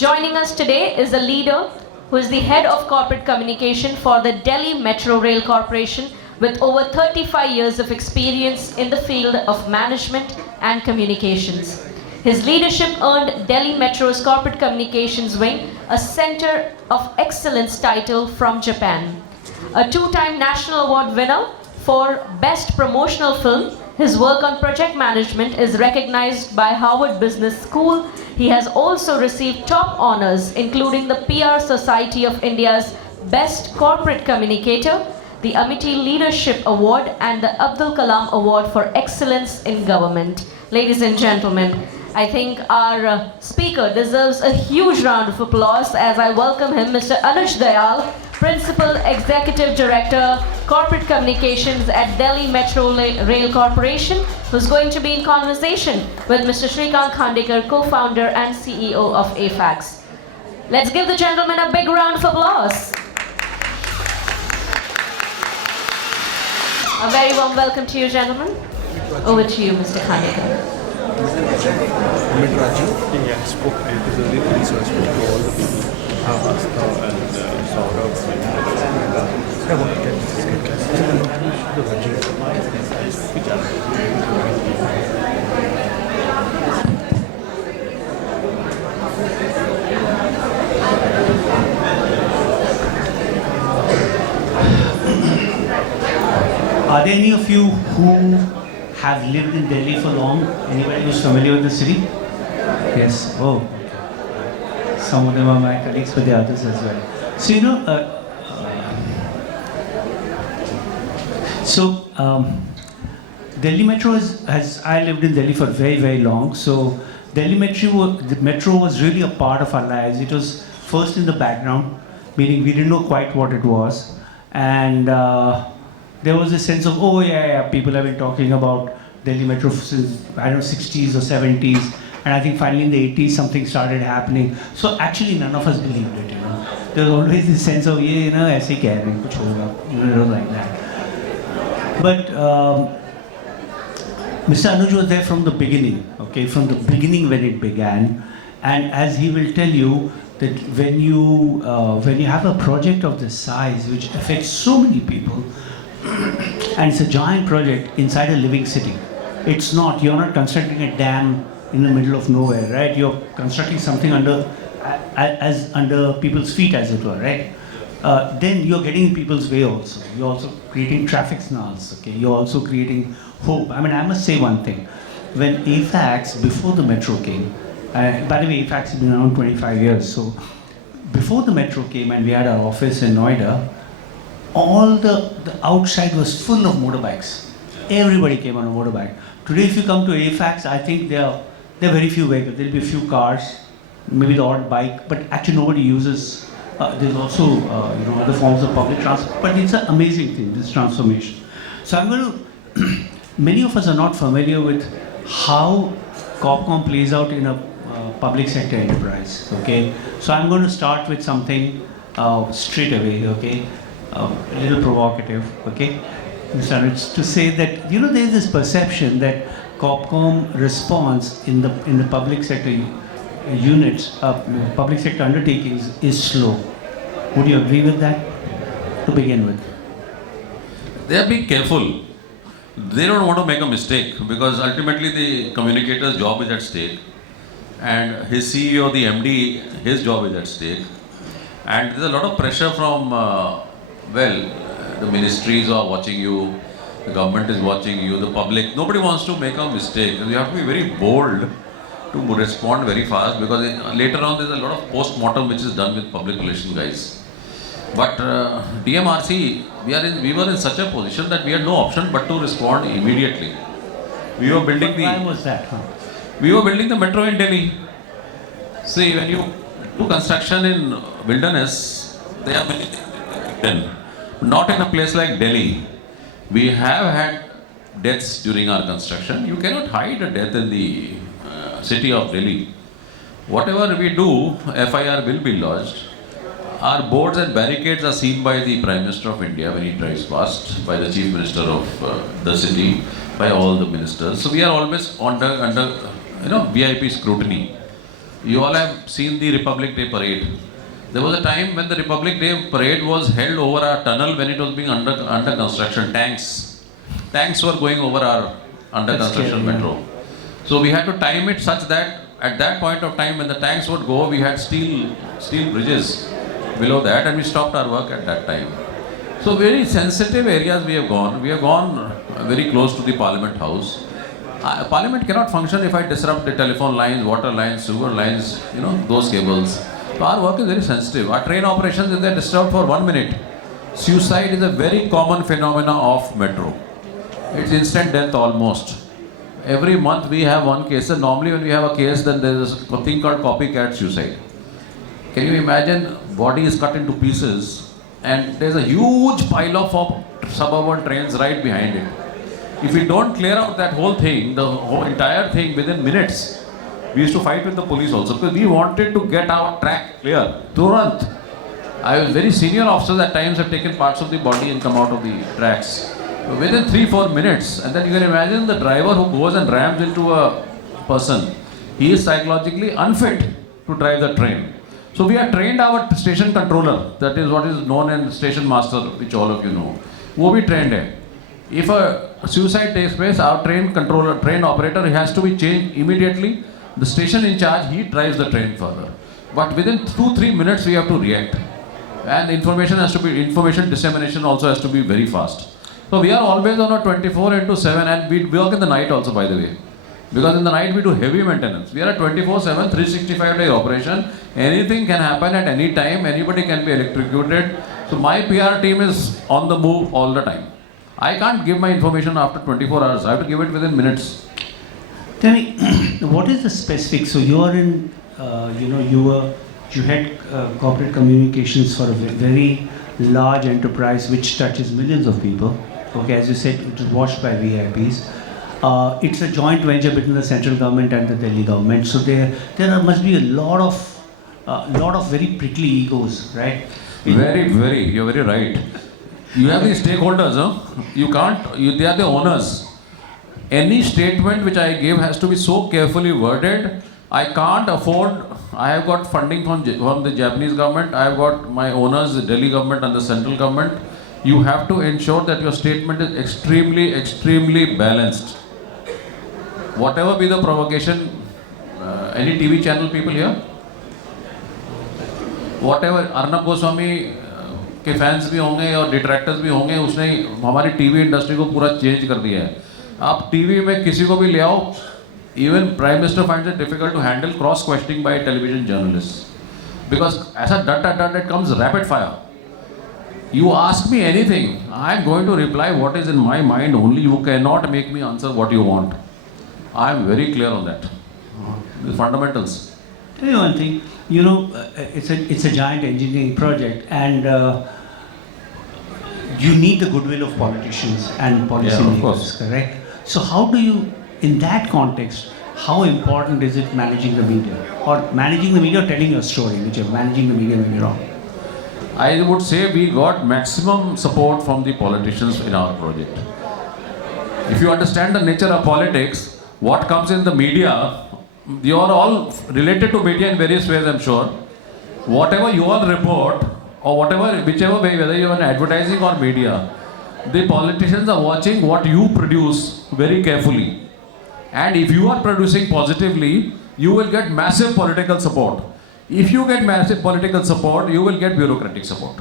Joining us today is a leader who is the head of corporate communication for the Delhi Metro Rail Corporation with over 35 years of experience in the field of management and communications. His leadership earned Delhi Metro's corporate communications wing a Center of Excellence title from Japan. A two-time National Award winner for Best Promotional Film, his work on project management is recognized by Harvard Business School. He has also received top honors, including the PR Society of India's Best Corporate Communicator, the Amity Leadership Award, and the Abdul Kalam Award for Excellence in Government. Ladies and gentlemen, I think our speaker deserves a huge round of applause as I welcome him, Mr. Anuj Dayal, Principal Executive Director, Corporate Communications at Delhi Metro Rail Corporation, who's going to be in conversation with Mr. Shrikant Khandekar, co-founder and CEO of AFAX. Let's give the gentleman a big round of applause. A very warm welcome to you, gentlemen. Over to you, Mr. Khandekar. Amit Raju. Yeah, spoke episodically, so I spoke to all the people. Astha and Saurabh and I want to get Are there any of you who have lived in Delhi for long? Anybody who's familiar with the city? Yes. Oh, some of them are my colleagues, but the others as well. So Delhi Metro has I lived in Delhi for very, very long. So Delhi Metro was really a part of our lives. It was first in the background, meaning we didn't know quite what it was, and there was a sense of, oh yeah, people have been talking about Delhi Metro since, I don't know, 60s or 70s. And I think finally in the 80s something started happening. So actually none of us believed it, There was always this sense of, aise keh rahe hain, kuch hoga. It was like that. But Mr. Anuj was there from the beginning, okay? From the beginning when it began. And as he will tell you, that when you have a project of this size, which affects so many people, and it's a giant project inside a living city. You're not constructing a dam in the middle of nowhere, right? You're constructing something under people's feet, as it were, right? Then you're getting in people's way also. You're also creating traffic snarls, okay? You're also creating hope. I mean, I must say one thing. When AFAX, before the metro came, by the way, AFAX has been around 25 years, so before the metro came and we had our office in Noida, all the outside was full of motorbikes. Everybody came on a motorbike. Today, if you come to AFAX, I think there are very few vehicles. There'll be a few cars, maybe the odd bike, but actually nobody uses. There's also other forms of public transport. But it's an amazing thing, this transformation. So I'm going to. Many of us are not familiar with how Corpcom plays out in a public sector enterprise. Okay, so I'm going to start with something straight away. Okay, a little provocative. Okay. To say that there is this perception that Corpcom response in the public sector units, public sector undertakings is slow. Would you agree with that? To begin with, they are being careful. They don't want to make a mistake because ultimately the communicator's job is at stake, and his CEO, the MD, his job is at stake, and there's a lot of pressure from the ministries are watching you, the government is watching you, the public. Nobody wants to make a mistake. You have to be very bold to respond very fast because later on there's a lot of post-mortem which is done with public relations guys. But DMRC, we were in such a position that we had no option but to respond immediately. We were building Why was that? We were building the metro in Delhi. See, when you do construction in wilderness, there are many things. Not in a place like Delhi. We have had deaths during our construction. You cannot hide a death in the city of Delhi. Whatever we do, FIR will be lodged. Our boards and barricades are seen by the Prime Minister of India when he drives past, by the Chief Minister of the city, by all the ministers. So we are always under VIP scrutiny. You all have seen the Republic Day parade. There was a time when the Republic Day parade was held over a tunnel when it was being under construction. Tanks were going over our under That's construction scary, metro. So we had to time it such that at that point of time when the tanks would go, we had steel bridges below that, and we stopped our work at that time. So very sensitive areas we have gone. We have gone very close to the Parliament House. Parliament cannot function if I disrupt the telephone lines, water lines, sewer lines, those cables. So our work is very sensitive. Our train operations, if they are disturbed for 1 minute, suicide is a very common phenomena of metro. It's instant death almost. Every month we have one case, and normally when we have a case, then there is a thing called copycat suicide. Can you imagine, body is cut into pieces and there's a huge pile of suburban trains right behind it. If we don't clear out that whole thing, the whole entire thing within minutes, we used to fight with the police also because we wanted to get our track clear. Turant. I was very senior officers at times have taken parts of the body and come out of the tracks. So within 3-4 minutes, and then you can imagine the driver who goes and rams into a person. He is psychologically unfit to drive the train. So we have trained our station controller, that is what is known as station master, which all of you know. वो भी trained है. If a suicide takes place, our train operator has to be changed immediately. The station in charge, he drives the train further. But within 2-3 minutes, we have to react. And information dissemination also has to be very fast. So we are always on a 24/7, and we work in the night also, by the way. Because in the night we do heavy maintenance. We are a 24/7, 365-day operation. Anything can happen at any time. Anybody can be electrocuted. So my PR team is on the move all the time. I can't give my information after 24 hours. I have to give it within minutes. Tell me, what is the specific? So you are in, you had corporate communications for a very large enterprise which touches millions of people. Okay, as you said, it is watched by VIPs. It's a joint venture between the central government and the Delhi government. So there must be a lot of very prickly egos, right? You're very right. You have the stakeholders, they are the owners. Any statement which I give has to be so carefully worded. I can't afford, I have got funding from the Japanese government, I have got my owners, the Delhi government and the central government. You have to ensure that your statement is extremely, extremely balanced. Whatever be the provocation, any TV channel people here? Whatever, Arnab Goswami के fans भी होंगे और detractors भी होंगे, उसने हमारी TV industry को पूरा चेंज कर दिया है. आप टीवी में किसी को भी ले आओ, even prime minister finds it difficult to handle cross questioning by television journalist because ऐसा that it comes rapid fire. You ask me anything, I am going to reply what is in my mind only. You cannot make me answer what you want. I am very clear on that. The fundamentals. Tell me one thing, it's a giant engineering project, and you need the goodwill of politicians and policymakers, correct? So how do you, in that context, how important is it managing the media? Or managing the media or telling your story, whichever, managing the media may be wrong. I would say we got maximum support from the politicians in our project. If you understand the nature of politics, what comes in the media, you are all related to media in various ways, I'm sure. Whatever you all report, or whichever way, whether you are advertising or media, the politicians are watching what you produce very carefully. And if you are producing positively, you will get massive political support. If you get massive political support, you will get bureaucratic support.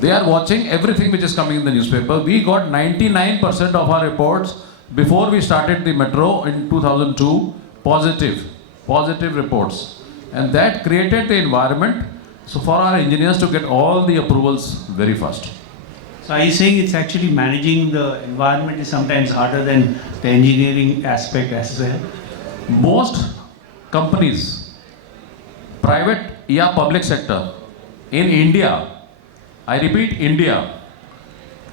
They are watching everything which is coming in the newspaper. We got 99% of our reports before we started the metro in 2002, positive reports. And that created the environment so for our engineers to get all the approvals very fast. So are you saying it's actually managing the environment is sometimes harder than the engineering aspect as well? Most companies, private or public sector, in India, I repeat India,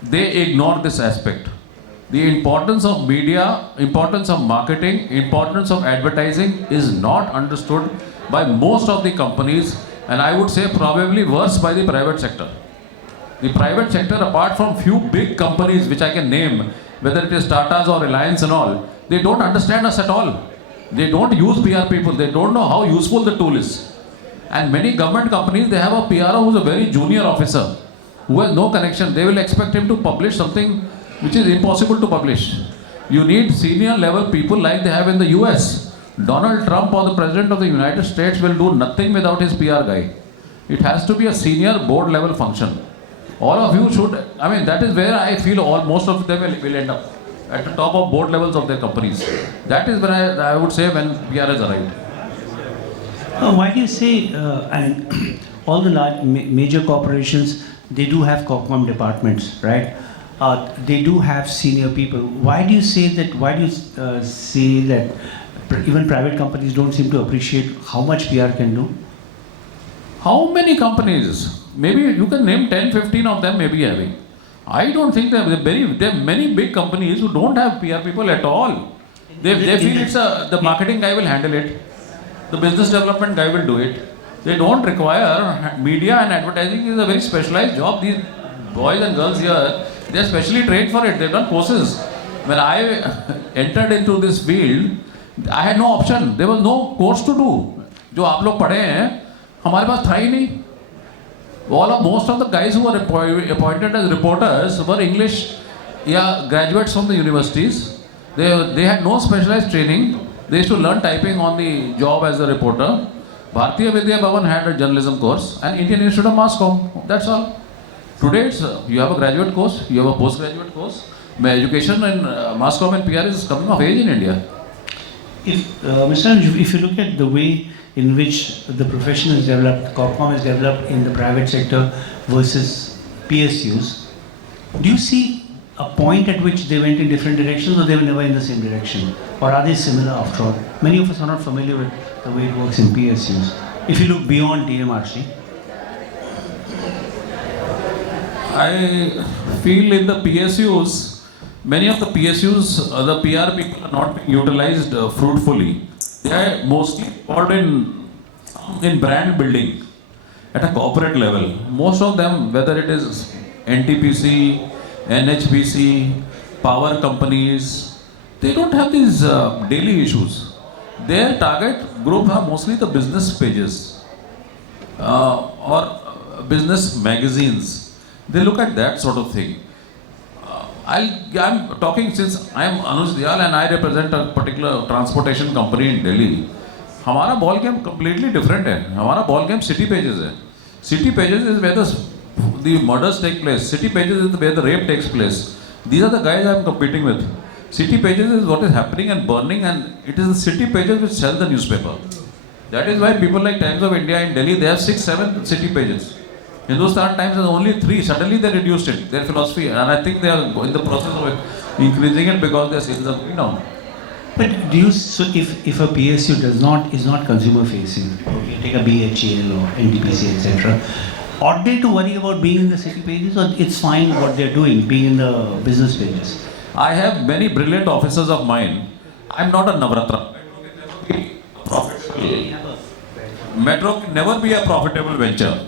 they ignore this aspect. The importance of media, importance of marketing, importance of advertising is not understood by most of the companies, and I would say probably worse by the private sector. The private sector, apart from few big companies which I can name, whether it is Tata's or Reliance and all, they don't understand us at all. They don't use PR people. They don't know how useful the tool is. And many government companies, they have a PRO who's a very junior officer who has no connection. They will expect him to publish something which is impossible to publish. You need senior level people like they have in the US. Donald Trump or the President of the United States will do nothing without his PR guy. It has to be a senior board level function. All of you should, I mean, that is where I feel most of them will end up. At the top of board levels of their companies. That is when I would say when PR has arrived. Why do you say, and all the large, major corporations, they do have Corpcom departments, right? They do have senior people. Why do you say that, even private companies don't seem to appreciate how much PR can do? How many companies? Maybe you can name 10, 15 of them maybe having. I don't think there are many big companies who don't have PR people at all. They feel it's the marketing guy will handle it. The business development guy will do it. They don't require media and advertising is a very specialized job. These boys and girls here, they are specially trained for it. They've done courses. When I entered into this field, I had no option. There was no course to do. जो आप लोग पढ़े हैं, हमारे पास था ही नहीं. Most of the guys who were appointed as reporters were English graduates from the universities. They had no specialized training. They used to learn typing on the job as a reporter. Bharatiya Vidya Bhavan had a journalism course and Indian Institute of Mass Comm. That's all. Today you have a graduate course, you have a postgraduate course. Education in Mass Comm and PR is coming of age in India. Mr. Anju, if you look at the way in which the profession is developed, Corpcom is developed in the private sector versus PSUs, do you see a point at which they went in different directions or they were never in the same direction? Or are they similar after all? Many of us are not familiar with the way it works in PSUs. If you look beyond DMRC. I feel in the PSUs, many of the PSUs, the PR people are not being utilized fruitfully. They are mostly involved in brand building at a corporate level. Most of them, whether it is NTPC, NHPC, power companies, they don't have these daily issues. Their target group are mostly the business pages or business magazines. They look at that sort of thing. I'm talking since I am Anuj Diyal and I represent a particular transportation company in Delhi. हमारा ball game completely different है. हमारा ball game city pages है. City pages is where the murders take place. City pages is where the rape takes place. These are the guys I'm competing with. City pages is what is happening and burning, and it is the city pages which sell the newspaper. That is why people like Times of India in Delhi, they have 6, 7 city pages. Hindustan Times has only 3. Suddenly they reduced it, their philosophy, and I think they are in the process of increasing it because their sales are going down. But do you, so if a PSU is not consumer facing, okay, take a BHEL or NTPC, etc., ought they to worry about being in the city pages, or it's fine what they're doing, being in the business pages? I have many brilliant officers of mine. I'm not a Navratra. Metro can never be a profitable venture.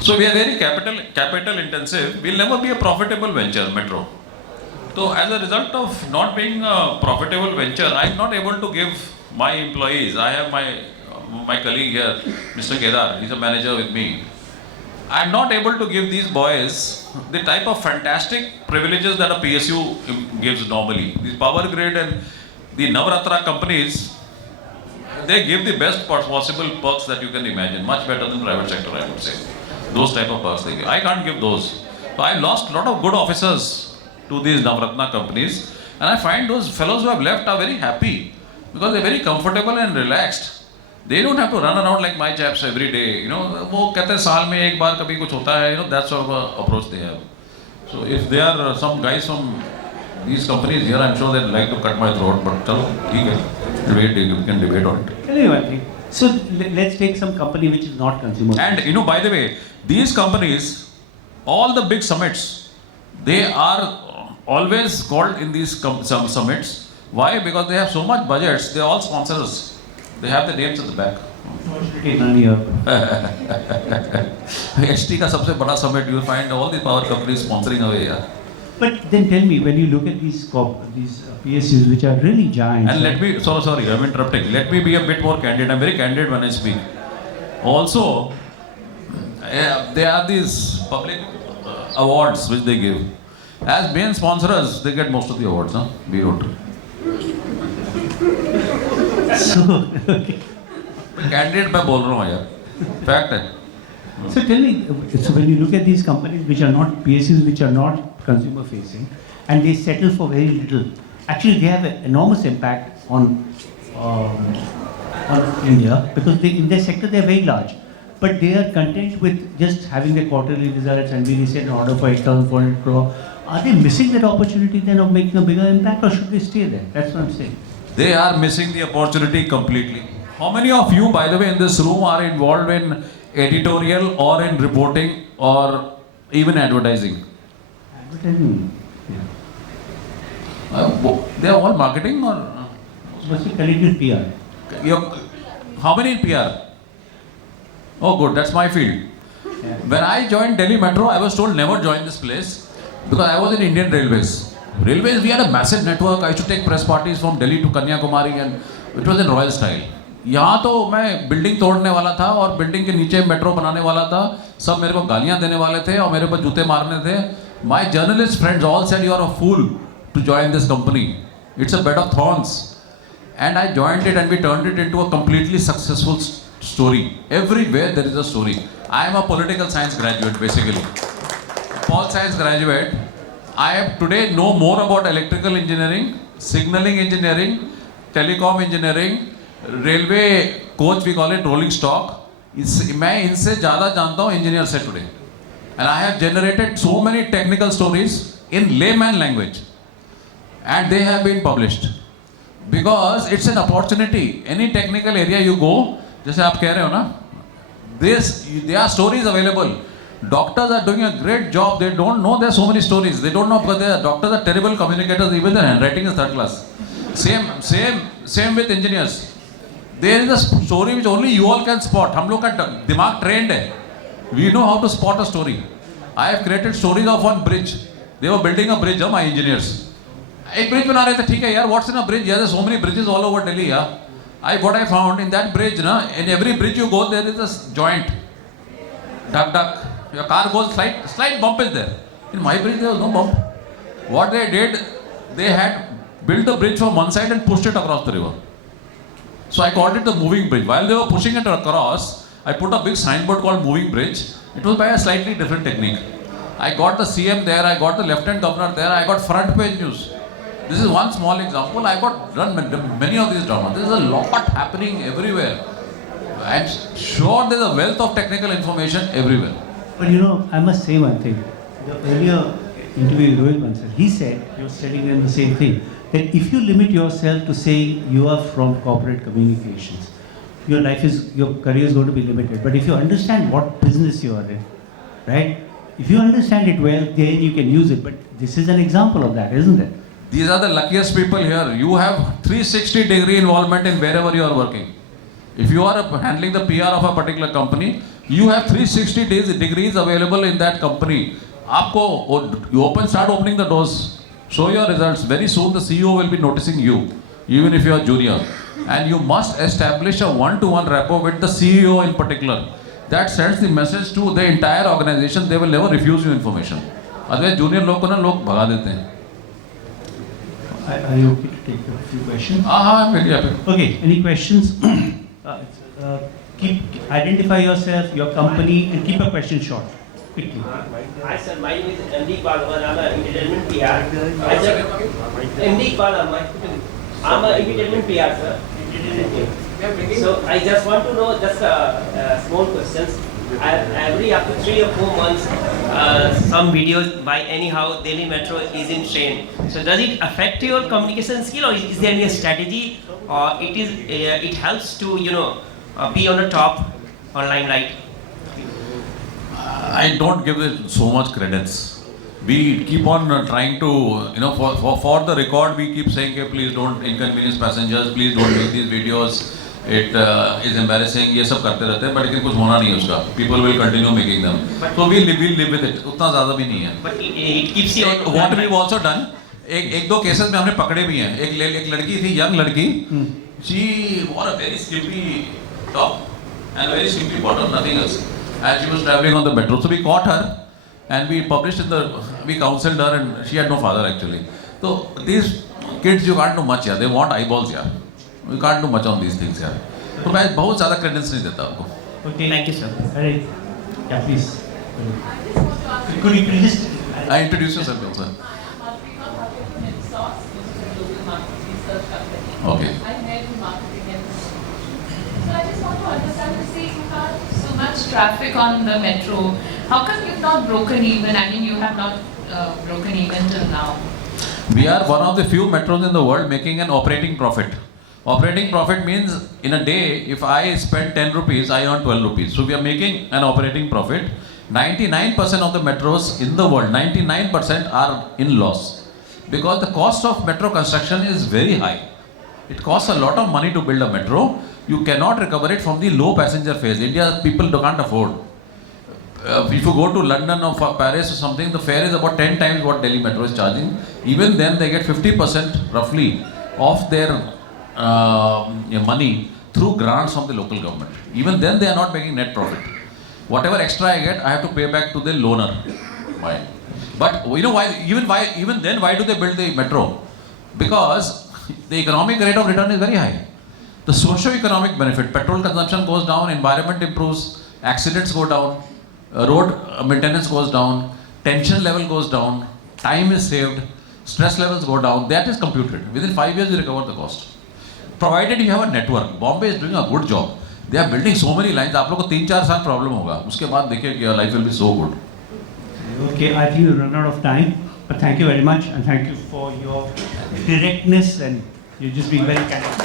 So we are very capital intensive. We'll never be a profitable venture, Metro. So as a result of not being a profitable venture, I'm not able to give my employees. I have my colleague here, Mr. Kedar. He's a manager with me. I'm not able to give these boys the type of fantastic privileges that a PSU gives normally. These Power Grid and the Navratra companies, they give the best possible perks that you can imagine, much better than private sector, I would say. Those type of perks they give. I can't give those. So I lost a lot of good officers to these Navratna companies, and I find those fellows who have left are very happy because they're very comfortable and relaxed. They don't have to run around like my chaps every day. You know, वो कहते हैं साल में एक बार कभी कुछ होता है. You know, that sort of a approach they have. So if there are some guys from these companies here, I'm sure they'd like to cut my throat. But chalo, ठीक है, we can debate on it. Anyway, so let's take some company which is not consumer. And you know, by the way, these companies, all the big summits, they are always called in these some summits. Why? Because they have so much budgets. They all sponsors. They have the names at the back. Unfortunately, none here. HT का सबसे बड़ा summit, you will find all the power companies sponsoring away. Yeah. But then tell me, when you look at these PSUs, which are really giants. And let me, sorry, I'm interrupting. Let me be a bit more candid. I'm very candid when I speak. Also, there are these public awards which they give. As main sponsors, they get most of the awards. Huh? Be rude. So, okay. Candid मैं बोल रहा हूँ यार. Fact है. So tell me, so when you look at these companies which are not PSUs, which are not consumer facing, and they settle for very little, actually they have an enormous impact on India because in their sector they are very large, but they are content with just having their quarterly results and we receive an order for 8,400 crore. Are they missing that opportunity then of making a bigger impact, or should they stay there? That's what I'm saying. They are missing the opportunity completely. How many of you, by the way, in this room are involved in editorial or in reporting or even advertising? Advertising, yeah. They are all marketing or? What's it connected with PR? How many in PR? Oh, good, that's my field. Yeah. When I joined Delhi Metro, I was told never join this place because I was in Indian Railways. Railways, we had a massive network. I used to take press parties from Delhi to Kanyakumari and it was in royal style. यहाँ तो मैं building तोड़ने वाला था और building के नीचे metro बनाने वाला था. सब मेरे को गालियाँ देने वाले थे और मेरे पर जूते मारने थे. My journalist friends all said you are a fool to join this company. It's a bed of thorns. And I joined it and we turned it into a completely successful story. Everywhere there is a story. I am a political science graduate basically. Pol science graduate. I have today know more about electrical engineering, signaling engineering, telecom engineering, railway coach we call it rolling stock. मैं इनसे ज़्यादा जानता हूँ engineer से today. And I have generated so many technical stories in layman language. And they have been published. Because it's an opportunity. Any technical area you go, जैसे आप कह रहे हो ना, there are stories available. Doctors are doing a great job. They don't know there are so many stories. They don't know because doctors are terrible communicators. Even their handwriting is third class. Same with engineers. There is a story which only you all can spot. हम लोग का दिमाग trained है. We know how to spot a story. I have created stories of one bridge. They were building a bridge, my engineers. एक bridge बना रहे थे, ठीक है यार. What's in a bridge? Yeah, there's so many bridges all over Delhi. Yeah. What I found in that bridge, in every bridge you go, there is a joint. Duck. Your car goes, slight bump is there. In my bridge, there was no bump. What they did, they had built the bridge from one side and pushed it across the river. So I called it the moving bridge. While they were pushing it across, I put a big signboard called moving bridge. It was by a slightly different technique. I got the CM there, I got the Lieutenant Governor there, I got front page news. This is one small example. I got run many of these dramas. There is a lot happening everywhere. I'm sure there's a wealth of technical information everywhere. But I must say one thing. The earlier interview with Rohit Bansal, he said, he was telling them the same thing, that if you limit yourself to saying you are from corporate communications, your career is going to be limited. But if you understand what business you are in, right? If you understand it well, then you can use it. But this is an example of that, isn't it? These are the luckiest people here. You have 360-degree involvement in wherever you are working. If you are handling the PR of a particular company, you have 360 degrees available in that company. You start opening the doors. Show your results. Very soon the CEO will be noticing you, even if you are junior. And you must establish a one-to-one rapport with the CEO in particular. That sends the message to the entire organization. They will never refuse you information. Otherwise, junior लोग को ना लोग भगा देते हैं. Are you okay to take a few questions? I'm very happy. Okay, any questions? Identify yourself, your company, and keep a question short. Quickly. Hi sir, my name is MD Iqbal. I'm an entertainment PR. MD Iqbal, I'm an entertainment PR, sir. So I just want to know just small questions. Every after 3 or 4 months, some videos by anyhow Delhi Metro is in train. So does it affect your communication skill, or is there any strategy, or it helps to be on the top on limelight? I don't give it so much credits. We keep on trying to, for the record, we keep saying, okay, please don't inconvenience passengers, please don't make these videos. It is embarrassing. ये सब करते रहते हैं, but लेकिन कुछ होना नहीं है उसका. People will continue making them. So we'll live with it. उतना ज़्यादा भी नहीं है. But it keeps you. What we've also done, एक दो केसेस में हमने पकड़े भी हैं. एक लड़की थी, यंग लड़की. She wore a very skimpy top and a very skimpy bottom, nothing else. And she was traveling on the metro. So we caught her and we published we counseled her, and she had no father actually. So these kids, you can't do much here. They want eyeballs here. You can't do much on these things here. तो मैं बहुत ज़्यादा credence नहीं देता आपको. Okay. Thank you, sir. All right. Yeah, please. Could you please? I introduce yourself also. Okay. I head marketing and so I just want to understand, you see, you have so much traffic on the metro. How come you've not broken even? I mean, you have not broken even till now. We are one of the few metros in the world making an operating profit. Operating profit means in a day, if I spend 10 rupees, I earn 12 rupees. So we are making an operating profit. 99% of the metros in the world, 99% are in loss. Because the cost of metro construction is very high. It costs a lot of money to build a metro. You cannot recover it from the low passenger fares. India people can't afford. If you go to London or Paris or something, the fare is about 10 times what Delhi Metro is charging. Even then, they get 50% roughly of their money through grants from the local government. Even then, they are not making net profit. Whatever extra I get, I have to pay back to the loaner. Why? But you know why? Even then, why do they build the metro? Because the economic rate of return is very high. The socio-economic benefit: petrol consumption goes down, environment improves, accidents go down, road maintenance goes down, tension level goes down, time is saved, stress levels go down. That is computed. Within 5 years, you recover the cost. Provided you have a network. Bombay is doing a good job. They are building so many lines. आप लोग को 3-4 साल problem होगा. उसके बाद देखिए कि your life will be so good. Okay, I think we've run out of time, but thank you very much, and thank you for your directness, and you're just being very kind.